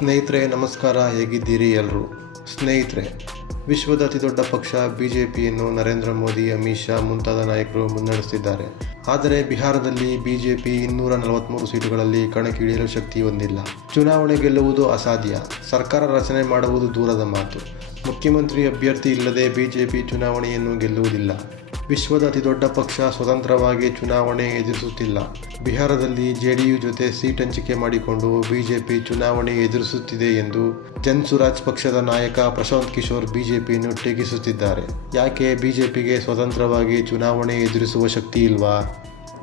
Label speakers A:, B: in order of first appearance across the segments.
A: ಸ್ನೇಹಿತರೆ, ನಮಸ್ಕಾರ. ಹೇಗಿದ್ದೀರಿ ಎಲ್ಲರೂ ಸ್ನೇಹಿತರೆ, ವಿಶ್ವದ ಅತಿದೊಡ್ಡ ಪಕ್ಷ ಬಿಜೆಪಿಯನ್ನು ನರೇಂದ್ರ ಮೋದಿ, ಅಮಿತ್ ಶಾ ಮುಂತಾದ ನಾಯಕರು ಮುನ್ನಡೆಸಿದ್ದಾರೆ ಆದರೆ ಬಿಹಾರದಲ್ಲಿ ಬಿಜೆಪಿ ಇನ್ನೂರ ನಲವತ್ತ್ಮೂರು ಸೀಟುಗಳಲ್ಲಿ ಕಣಕ್ಕಿಳಿಯಲು ಶಕ್ತಿ ಹೊಂದಿಲ್ಲ. ಚುನಾವಣೆ ಗೆಲ್ಲುವುದು ಅಸಾಧ್ಯ. ಸರ್ಕಾರ ರಚನೆ ಮಾಡುವುದು ದೂರದ ಮಾತು. ಮುಖ್ಯಮಂತ್ರಿ ಅಭ್ಯರ್ಥಿ ಇಲ್ಲದೆ ಬಿಜೆಪಿ ಚುನಾವಣೆಯನ್ನು ಗೆಲ್ಲುವುದಿಲ್ಲ. ವಿಶ್ವದ ಅತಿದೊಡ್ಡ ಪಕ್ಷ ಸ್ವತಂತ್ರವಾಗಿ ಚುನಾವಣೆ ಎದುರಿಸುತ್ತಿಲ್ಲ. ಬಿಹಾರದಲ್ಲಿ ಜೆಡಿಯು ಜೊತೆ ಸೀಟ್ ಹಂಚಿಕೆ ಮಾಡಿಕೊಂಡು ಬಿಜೆಪಿ ಚುನಾವಣೆ ಎದುರಿಸುತ್ತಿದೆ ಎಂದು ಜನ್ ಸುರಾಜ್ ಪಕ್ಷದ ನಾಯಕ ಪ್ರಶಾಂತ್ ಕಿಶೋರ್ ಬಿಜೆಪಿಯನ್ನು ಟೀಕಿಸುತ್ತಿದ್ದಾರೆ. ಯಾಕೆ ಬಿಜೆಪಿಗೆ ಸ್ವತಂತ್ರವಾಗಿ ಚುನಾವಣೆ ಎದುರಿಸುವ ಶಕ್ತಿ ಇಲ್ವಾ?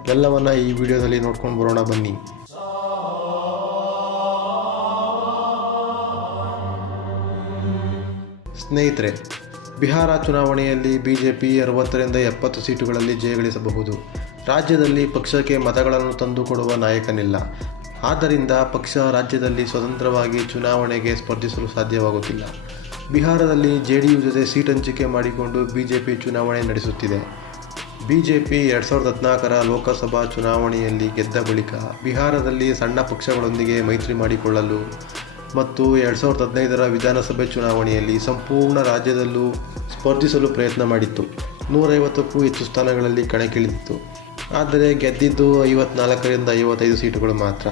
A: ಎಲ್ಲವನ್ನ ಈ ವಿಡಿಯೋದಲ್ಲಿ ನೋಡ್ಕೊಂಡು ಬರೋಣ ಬನ್ನಿ. ಸ್ನೇಹಿತರೆ ಬಿಹಾರ ಚುನಾವಣೆಯಲ್ಲಿ ಬಿಜೆಪಿ ಅರವತ್ತರಿಂದ ಎಪ್ಪತ್ತು ಸೀಟುಗಳಲ್ಲಿ ಜಯಗಳಿಸಬಹುದು. ರಾಜ್ಯದಲ್ಲಿ ಪಕ್ಷಕ್ಕೆ ಮತಗಳನ್ನು ತಂದುಕೊಡುವ ನಾಯಕನಿಲ್ಲ. ಆದ್ದರಿಂದ ಪಕ್ಷ ರಾಜ್ಯದಲ್ಲಿ ಸ್ವತಂತ್ರವಾಗಿ ಚುನಾವಣೆಗೆ ಸ್ಪರ್ಧಿಸಲು ಸಾಧ್ಯವಾಗುತ್ತಿಲ್ಲ. ಬಿಹಾರದಲ್ಲಿ ಜೆಡಿಯು ಜೊತೆ ಸೀಟ್ ಹಂಚಿಕೆ ಮಾಡಿಕೊಂಡು ಬಿಜೆಪಿ ಚುನಾವಣೆ ನಡೆಸುತ್ತಿದೆ. ಬಿಜೆಪಿ ಎರಡು ಸಾವಿರದ ಹದಿನಾಲ್ಕರ ಲೋಕಸಭಾ ಚುನಾವಣೆಯಲ್ಲಿ ಗೆದ್ದ ಬಳಿಕ ಬಿಹಾರದಲ್ಲಿ ಸಣ್ಣ ಪಕ್ಷಗಳೊಂದಿಗೆ ಮೈತ್ರಿ ಮಾಡಿಕೊಳ್ಳಲು ಮತ್ತು ಎರಡು ಸಾವಿರದ ಹದಿನೈದರ ವಿಧಾನಸಭೆ ಚುನಾವಣೆಯಲ್ಲಿ ಸಂಪೂರ್ಣ ರಾಜ್ಯದಲ್ಲೂ ಸ್ಪರ್ಧಿಸಲು ಪ್ರಯತ್ನ ಮಾಡಿತ್ತು. ನೂರೈವತ್ತಕ್ಕೂ ಹೆಚ್ಚು ಸ್ಥಾನಗಳಲ್ಲಿ ಕಣಕ್ಕಿಳಿದಿತ್ತು. ಆದರೆ ಗೆದ್ದಿದ್ದು ಐವತ್ನಾಲ್ಕರಿಂದ ಐವತ್ತೈದು ಸೀಟುಗಳು ಮಾತ್ರ.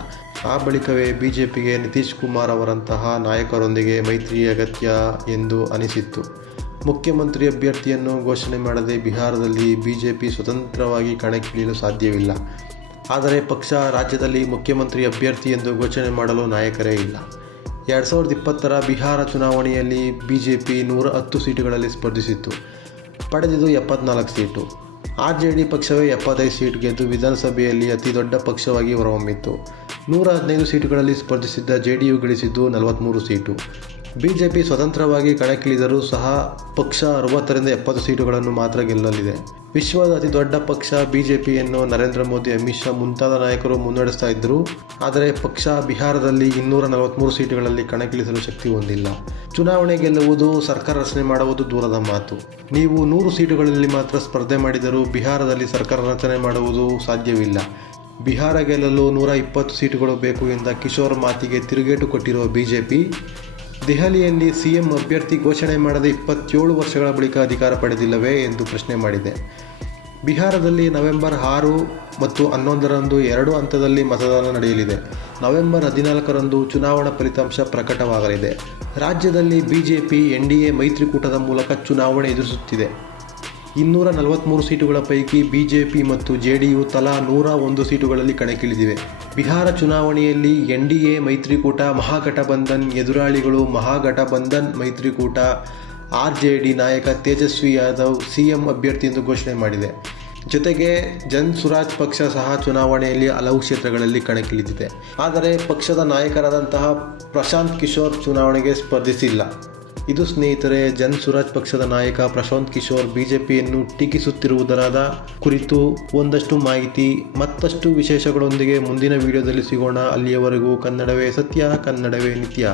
A: ಆ ಬಳಿಕವೇ ಬಿಜೆಪಿಗೆ ನಿತೀಶ್ ಕುಮಾರ್ ಅವರಂತಹ ನಾಯಕರೊಂದಿಗೆ ಮೈತ್ರಿ ಅಗತ್ಯ ಎಂದು ಅನಿಸಿತ್ತು. ಮುಖ್ಯಮಂತ್ರಿ ಅಭ್ಯರ್ಥಿಯನ್ನು ಘೋಷಣೆ ಮಾಡದೆ ಬಿಹಾರದಲ್ಲಿ ಬಿಜೆಪಿ ಸ್ವತಂತ್ರವಾಗಿ ಕಣಕ್ಕಿಳಿಯಲು ಸಾಧ್ಯವಿಲ್ಲ. ಆದರೆ ಪಕ್ಷ ರಾಜ್ಯದಲ್ಲಿ ಮುಖ್ಯಮಂತ್ರಿ ಅಭ್ಯರ್ಥಿ ಎಂದು ಘೋಷಣೆ ಮಾಡಲು ನಾಯಕರೇ ಇಲ್ಲ. ಎರಡು ಸಾವಿರದ ಇಪ್ಪತ್ತರ ಬಿಹಾರ ಚುನಾವಣೆಯಲ್ಲಿ ಬಿ ಜೆ ಪಿ ನೂರ ಹತ್ತು ಸೀಟುಗಳಲ್ಲಿ ಸ್ಪರ್ಧಿಸಿತ್ತು. ಪಡೆದಿದ್ದು ಎಪ್ಪತ್ನಾಲ್ಕು ಸೀಟು. ಆರ್ ಜೆ ಡಿ ಪಕ್ಷವೇ ಎಪ್ಪತ್ತೈದು ಸೀಟ್ ಗೆದ್ದು ವಿಧಾನಸಭೆಯಲ್ಲಿ ಅತಿ ದೊಡ್ಡ ಪಕ್ಷವಾಗಿ ಹೊರಹೊಮ್ಮಿತ್ತು. ನೂರ ಹದಿನೈದು ಸೀಟುಗಳಲ್ಲಿ ಸ್ಪರ್ಧಿಸಿದ್ದ ಜೆ ಡಿ ಯು ಗಳಿಸಿದ್ದು ನಲವತ್ತ್ಮೂರು ಸೀಟು. ಬಿಜೆಪಿ ಸ್ವತಂತ್ರವಾಗಿ ಕಣಕ್ಕಿಳಿದರೂ ಸಹ ಪಕ್ಷ ಅರವತ್ತರಿಂದ ಎಪ್ಪತ್ತು ಸೀಟುಗಳನ್ನು ಮಾತ್ರ ಗೆಲ್ಲಲಿದೆ. ವಿಶ್ವದ ಅತಿ ದೊಡ್ಡ ಪಕ್ಷ ಬಿಜೆಪಿಯನ್ನು ನರೇಂದ್ರ ಮೋದಿ, ಅಮಿತ್ ಶಾ ಮುಂತಾದ ನಾಯಕರು ಮುನ್ನಡೆಸ್ತಾ ಇದ್ದರು. ಆದರೆ ಪಕ್ಷ ಬಿಹಾರದಲ್ಲಿ ಇನ್ನೂರ ನಲವತ್ತ್ಮೂರು ಸೀಟುಗಳಲ್ಲಿ ಕಣಕ್ಕಿಳಿಸಲು ಶಕ್ತಿ ಹೊಂದಿಲ್ಲ. ಚುನಾವಣೆ ಗೆಲ್ಲುವುದು, ಸರ್ಕಾರ ರಚನೆ ಮಾಡುವುದು ದೂರದ ಮಾತು. ನೀವು ನೂರು ಸೀಟುಗಳಲ್ಲಿ ಮಾತ್ರ ಸ್ಪರ್ಧೆ ಮಾಡಿದರೂ ಬಿಹಾರದಲ್ಲಿ ಸರ್ಕಾರ ರಚನೆ ಮಾಡುವುದು ಸಾಧ್ಯವಿಲ್ಲ. ಬಿಹಾರ ಗೆಲ್ಲಲು ನೂರ ಇಪ್ಪತ್ತು ಸೀಟುಗಳು ಬೇಕು ಎಂದ ಕಿಶೋರ್ ಮಾತಿಗೆ ತಿರುಗೇಟು ಕೊಟ್ಟಿರುವ ಬಿಜೆಪಿ ದೆಹಲಿಯಲ್ಲಿ ಸಿಎಂ ಅಭ್ಯರ್ಥಿ ಘೋಷಣೆ ಮಾಡದೆ ಇಪ್ಪತ್ತೇಳು ವರ್ಷಗಳ ಬಳಿಕ ಅಧಿಕಾರ ಪಡೆದಿಲ್ಲವೇ ಎಂದು ಪ್ರಶ್ನೆ ಮಾಡಿದೆ. ಬಿಹಾರದಲ್ಲಿ ನವೆಂಬರ್ ಆರು ಮತ್ತು ಹನ್ನೊಂದರಂದು ಎರಡು ಹಂತದಲ್ಲಿ ಮತದಾನ ನಡೆಯಲಿದೆ. ನವೆಂಬರ್ ಹದಿನಾಲ್ಕರಂದು ಚುನಾವಣಾ ಫಲಿತಾಂಶ ಪ್ರಕಟವಾಗಲಿದೆ. ರಾಜ್ಯದಲ್ಲಿ ಬಿಜೆಪಿ, ಎನ್ಡಿಎ ಮೈತ್ರಿಕೂಟದ ಮೂಲಕ ಚುನಾವಣೆ ಎದುರಿಸುತ್ತಿದೆ. ಇನ್ನೂರ ನಲವತ್ತ್ಮೂರು ಸೀಟುಗಳ ಪೈಕಿ ಬಿಜೆಪಿ ಮತ್ತು ಜೆಡಿಯು ತಲಾ ನೂರ ಒಂದು ಸೀಟುಗಳಲ್ಲಿ ಕಣಕ್ಕಿಳಿದಿವೆ. ಬಿಹಾರ ಚುನಾವಣೆಯಲ್ಲಿ ಎನ್ ಡಿ ಎ ಮೈತ್ರಿಕೂಟ, ಮಹಾಗಠಬಂಧನ್ ಎದುರಾಳಿಗಳು, ಮಹಾಗಠಬಂಧನ್ ಮೈತ್ರಿಕೂಟ, ಆರ್ ಜೆ ಡಿ ನಾಯಕ ತೇಜಸ್ವಿ ಯಾದವ್ ಸಿಎಂ ಅಭ್ಯರ್ಥಿ ಎಂದು ಘೋಷಣೆ ಮಾಡಿದೆ. ಜೊತೆಗೆ ಜನ್ ಸುರಾಜ್ ಪಕ್ಷ ಸಹ ಚುನಾವಣೆಯಲ್ಲಿ ಹಲವು ಕ್ಷೇತ್ರಗಳಲ್ಲಿ ಕಣಕ್ಕಿಳಿದಿದೆ. ಆದರೆ ಪಕ್ಷದ ನಾಯಕರಾದಂತಹ ಪ್ರಶಾಂತ್ ಕಿಶೋರ್ ಚುನಾವಣೆಗೆ ಸ್ಪರ್ಧಿಸಿಲ್ಲ. ಇದು ಸ್ನೇಹಿತರೆ, ಜನ್ ಸುರಾಜ್ ಪಕ್ಷದ ನಾಯಕ ಪ್ರಶಾಂತ್ ಕಿಶೋರ್ ಬಿಜೆಪಿಯನ್ನು ಟೀಕಿಸುತ್ತಿರುವುದರಾದ ಕುರಿತು ಒಂದಷ್ಟು ಮಾಹಿತಿ, ಮತ್ತಷ್ಟು ವಿಶೇಷಗಳೊಂದಿಗೆ ಮುಂದಿನ ವಿಡಿಯೋದಲ್ಲಿ ಸಿಗೋಣ. ಅಲ್ಲಿಯವರೆಗೂ ಕನ್ನಡವೇ ಸತ್ಯ, ಕನ್ನಡವೇ ನಿತ್ಯ.